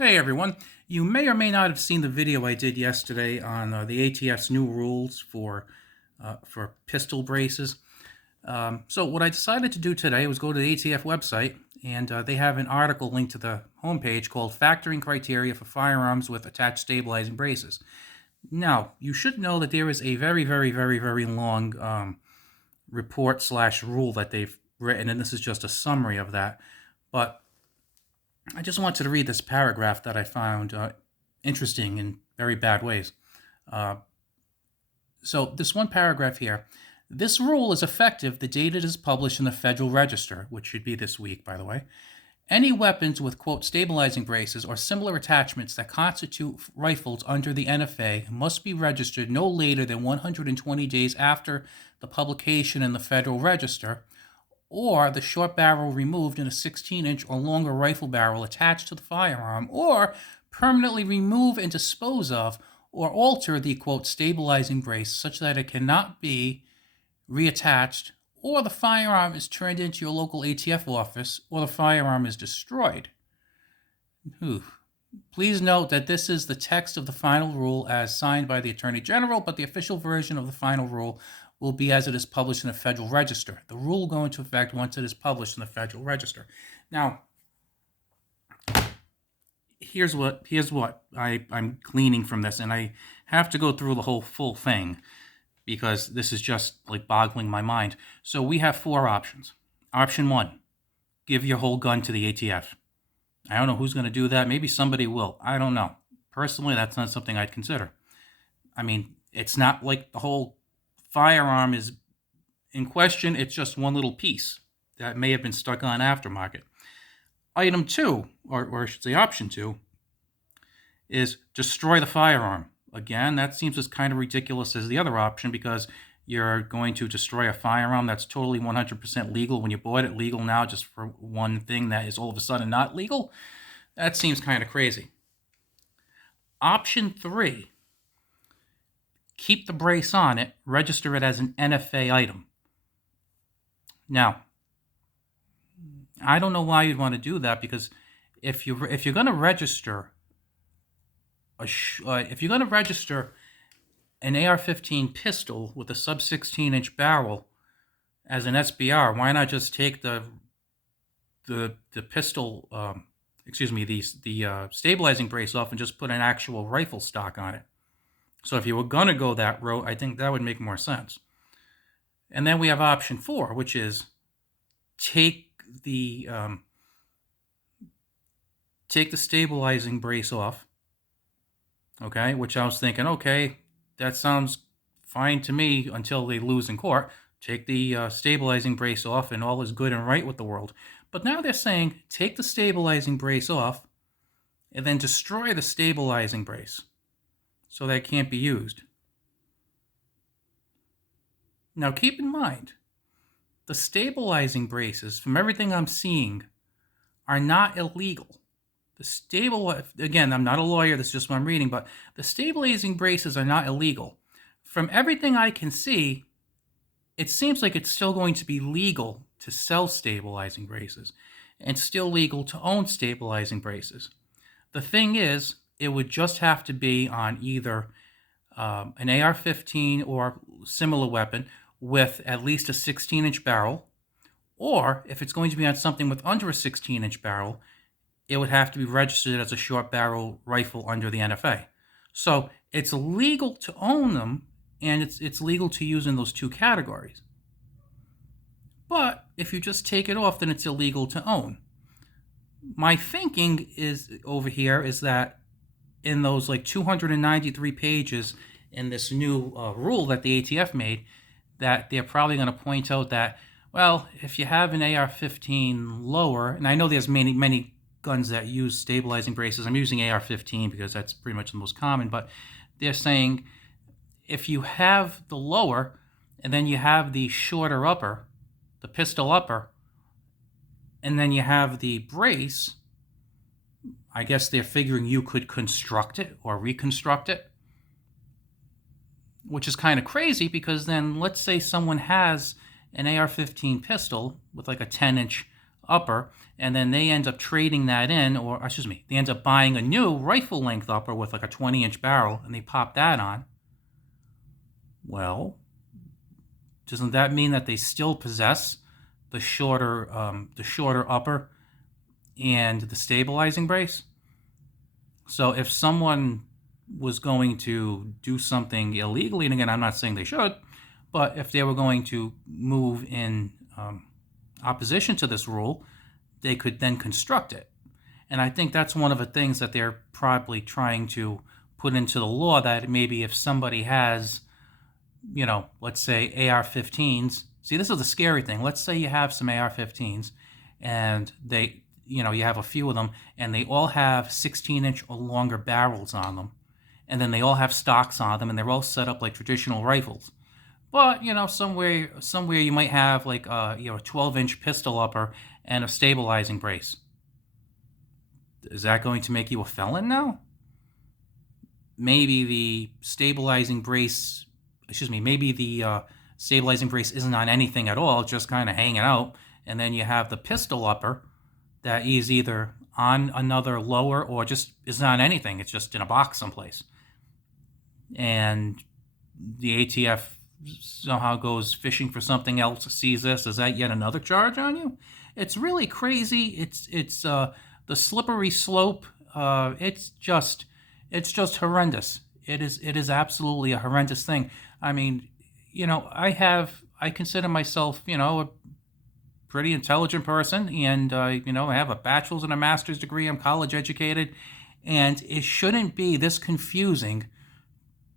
Hey everyone, you may or may not have seen the video I did yesterday on the ATF's new rules for pistol braces. So what I decided to do today was go to the ATF website, and they have an article linked to the homepage called "Factoring Criteria for Firearms with Attached Stabilizing Braces." Now, you should know that there is a very, very, very, very long report slash rule that they've written, and this is just a summary of that. But I just wanted to read this paragraph that I found interesting in very bad ways. Uh, so, this one paragraph here, this rule is effective the date it is published in the Federal Register, which should be this week, by the way. Any weapons with, quote, stabilizing braces or similar attachments that constitute rifles under the NFA must be registered no later than 120 days after the publication in the Federal Register, or the short barrel removed and a 16-inch or longer rifle barrel attached to the firearm, or permanently remove and dispose of or alter the, quote, stabilizing brace such that it cannot be reattached, or the firearm is turned into your local ATF office, or the firearm is destroyed. Whew. Please note that this is the text of the final rule as signed by the Attorney General, but the official version of the final rule will be as it is published in the Federal Register. The rule will go into effect once it is published in the Federal Register. Now, here's what I'm gleaning from this, and I have to go through the whole full thing because this is just like boggling my mind. So we have four options. Option one, give your whole gun to the ATF. I don't know who's going to do that. Maybe somebody will. I don't know. Personally, that's not something I'd consider. I mean, it's not like the whole firearm is in question. It's just one little piece that may have been stuck on aftermarket. Item two, or I should say option two, is destroy the firearm. Again, that seems as kind of ridiculous as the other option because you're going to destroy a firearm that's totally 100% legal when you bought it, legal now just for one thing that is all of a sudden not legal. That seems kind of crazy. Option three, keep the brace on it, register it as an NFA item. Now, I don't know why you'd want to do that because if you're going to register an AR-15 pistol with a sub 16-inch barrel as an SBR, why not just take the pistol, the stabilizing brace off and just put an actual rifle stock on it? So if you were going to go that route, I think that would make more sense. And then we have option four, which is take the stabilizing brace off. Okay, which I was thinking, okay, that sounds fine to me until they lose in court. Take the stabilizing brace off and all is good and right with the world. But now they're saying take the stabilizing brace off and then destroy the stabilizing brace so that it can't be used. Now keep in mind, the stabilizing braces, from everything I'm seeing, are not illegal. Again, I'm not a lawyer, this is just what I'm reading, but the stabilizing braces are not illegal. From everything I can see, it seems like it's still going to be legal to sell stabilizing braces and still legal to own stabilizing braces. The thing is, it would just have to be on either an AR-15 or similar weapon with at least a 16-inch barrel, or if it's going to be on something with under a 16-inch barrel, it would have to be registered as a short barrel rifle under the NFA. So it's legal to own them, and it's legal to use in those two categories. But if you just take it off, then it's illegal to own. My thinking is over here is that in those like 293 pages in this new rule that the ATF made, that they're probably going to point out that, well, if you have an AR-15 lower, and I know there's many guns that use stabilizing braces. I'm using AR-15 because that's pretty much the most common, but they're saying if you have the lower and then you have the shorter upper, the pistol upper, and then you have the brace, I guess they're figuring you could construct it or reconstruct it, which is kind of crazy because then let's say someone has an AR-15 pistol with like a 10-inch upper, and then they end up trading that in, or excuse me, they end up buying a new rifle length upper with like a 20-inch barrel, and they pop that on. Well, doesn't that mean that they still possess the shorter upper and the stabilizing brace? So if someone was going to do something illegally, and again, I'm not saying they should, but if they were going to move in opposition to this rule, they could then construct it. And I think that's one of the things that they're probably trying to put into the law, that maybe if somebody has, let's say AR-15s. See, this is the scary thing. Let's say you have some AR-15s and they, you have a few of them and they all have 16-inch or longer barrels on them. And then they all have stocks on them and they're all set up like traditional rifles. But, somewhere you might have like a 12-inch pistol upper and a stabilizing brace. Is that going to make you a felon now? Maybe the stabilizing brace, maybe the stabilizing brace isn't on anything at all, just kind of hanging out. And then you have the pistol upper that is either on another lower or just isn't on anything. It's just in a box someplace. And the ATF somehow goes fishing for something else, sees this. Is that yet another charge on you? It's really crazy. It's the slippery slope. It's just horrendous. It is absolutely a horrendous thing. I mean, I consider myself, a pretty intelligent person, and I have a bachelor's and a master's degree. I'm college educated, and it shouldn't be this confusing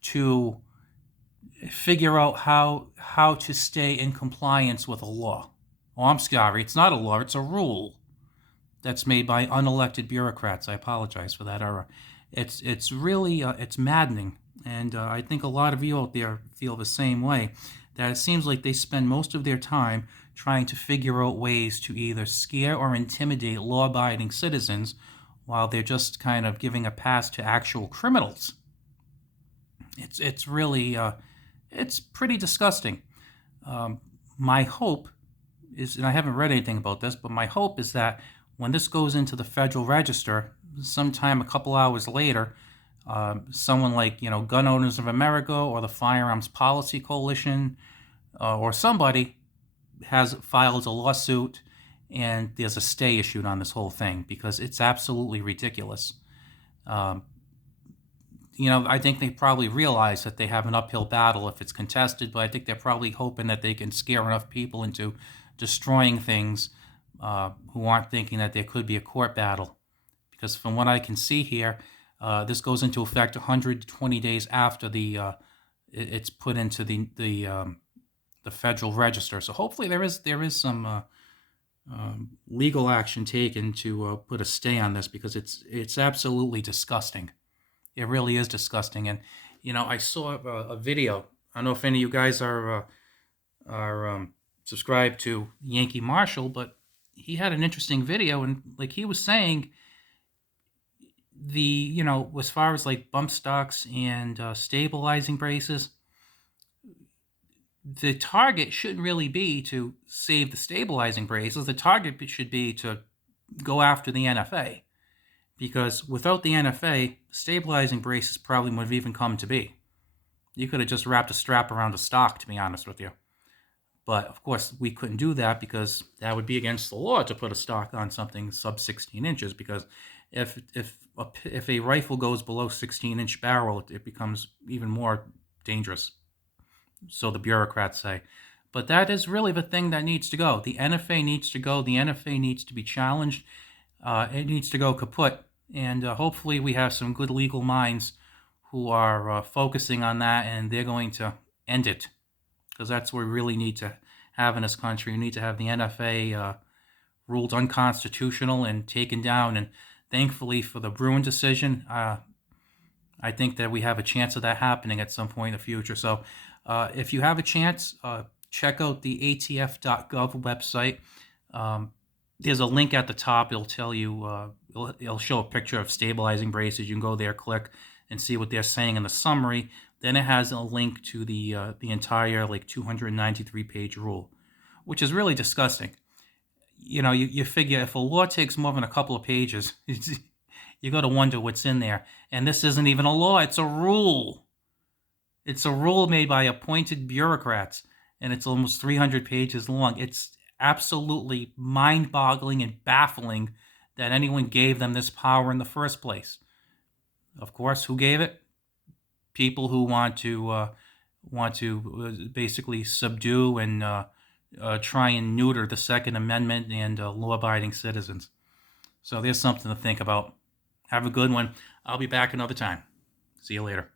to figure out how to stay in compliance with a law. Oh, I'm sorry, it's not a law, it's a rule that's made by unelected bureaucrats. I apologize for that error. It's really it's maddening, and I think a lot of you out there feel the same way, that it seems like they spend most of their time trying to figure out ways to either scare or intimidate law-abiding citizens while they're just kind of giving a pass to actual criminals. It's really it's pretty disgusting. My hope is, and I haven't read anything about this, but my hope is that when this goes into the Federal Register, sometime a couple hours later, someone like Gun Owners of America or the Firearms Policy Coalition or somebody files a lawsuit, and there's a stay issued on this whole thing, because it's absolutely ridiculous. I think they probably realize that they have an uphill battle if it's contested, but I think they're probably hoping that they can scare enough people into destroying things who aren't thinking that there could be a court battle. Because from what I can see here, this goes into effect 120 days after it's put into the Federal Register. So hopefully there is some legal action taken to put a stay on this, because it's absolutely disgusting. It really is disgusting. And I saw a video. I don't know if any of you guys are subscribed to Yankee Marshall, but he had an interesting video, and like he was saying, as far as like bump stocks and stabilizing braces, the target shouldn't really be to save the stabilizing braces. The target should be to go after the NFA, because without the NFA, stabilizing braces probably would have even come to be. You could have just wrapped a strap around a stock, to be honest with you. But of course, we couldn't do that, because that would be against the law to put a stock on something sub 16 inches. Because if a rifle goes below 16-inch barrel, it becomes even more dangerous. So the bureaucrats say. But that is really the thing that needs to go. The NFA needs to go. The NFA needs to be challenged. It needs to go kaput. And hopefully we have some good legal minds who are focusing on that, and they're going to end it. Because that's what we really need to have in this country. We need to have the NFA ruled unconstitutional and taken down. And thankfully for the Bruen decision, I think that we have a chance of that happening at some point in the future. So if you have a chance, check out the atf.gov website. There's a link at the top. It'll tell you, it'll show a picture of stabilizing braces. You can go there, click, and see what they're saying in the summary. Then it has a link to the entire 293-page rule, which is really disgusting. you figure if a law takes more than a couple of pages, you got to wonder what's in there. And this isn't even a law, it's a rule. It's a rule made by appointed bureaucrats, and it's almost 300 pages long. It's absolutely mind-boggling and baffling that anyone gave them this power in the first place. Of course, who gave it? People who want to basically subdue and try and neuter the Second Amendment and law-abiding citizens. So there's something to think about. Have a good one. I'll be back another time. See you later.